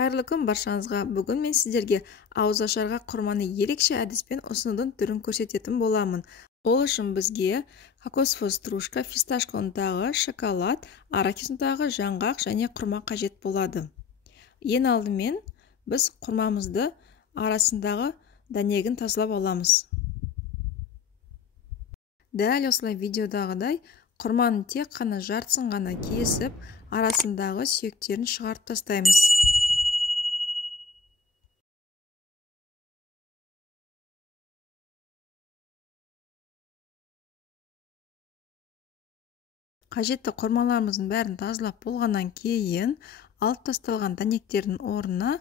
Қайырлы күн баршаңызға. Бүгін мен сіздерге ауызашарға құрманы ерекше әдіспен ұсынудың түрін көрсететін боламын. Ол үшін бізге кокосовый стружка, фисташка ұнтағы, шоколад, арахис ұнтағы, жаңғақ және құрма қажет болады. Ең алдымен біз құрмамызды арасындағы дәнегін тазалап аламыз. Дәл осылай видеодағыдай құрманың тек қана жартысын ғана кесіп, арасындағы сүйектерін шығарып тастаймыз. Қажетті құрмаларымыздың бәрін тазалап болғаннан кейін алып тасталған дәнектердің орнына,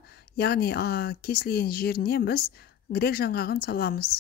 яғни кесілген жеріне біз грек жаңғағын саламыз.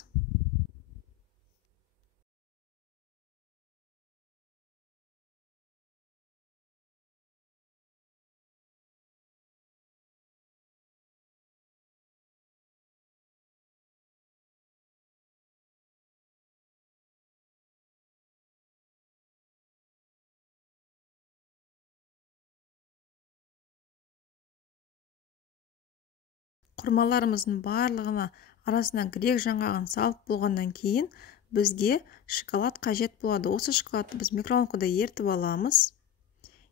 Құрмаларымыздың барлығына арасына грек жаңғағын салып болғаннан кейін бізге шоколад қажет болады. Осы шоколадты біз микроволновкада ертіп аламыз.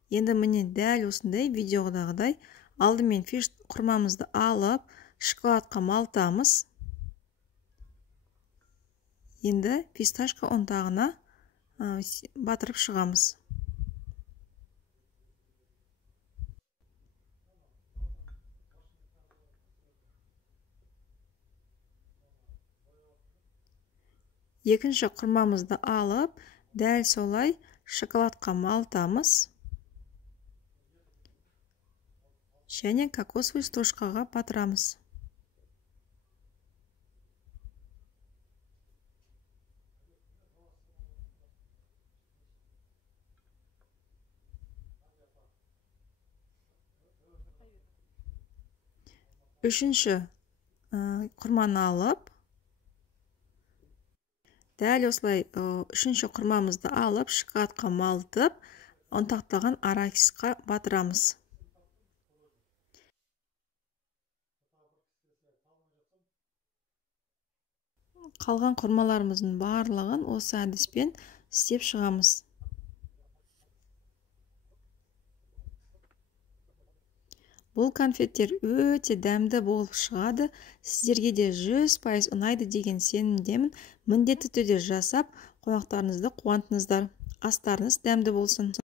Енді міне дәл осындай видеодағыдай алдымен құрмамызды алып шоколадқа малтамыз. Енді фисташка ұнтағына батырып шығамыз. Екінші құрмамызды алып, дәл солай шоколадқа малтамыз және кокосовый стружкаға батырамыз. Үшінші құрманы алып, дәл осылай үшінші құрмамызды алып, шоколадқа малтып, ұнтақталған арахисқа батырамыз. Қалған құрмаларымыздың барлығын осы әдіспен істеп шығамыз. Бұл конфеттер өте дәмді болып шығады. Сіздерге де 100% ұнайды деген сенімдемін. Міндетті түрде жасап, қонақтарыңызды қуантыңыздар. Астарыңыз дәмді болсын.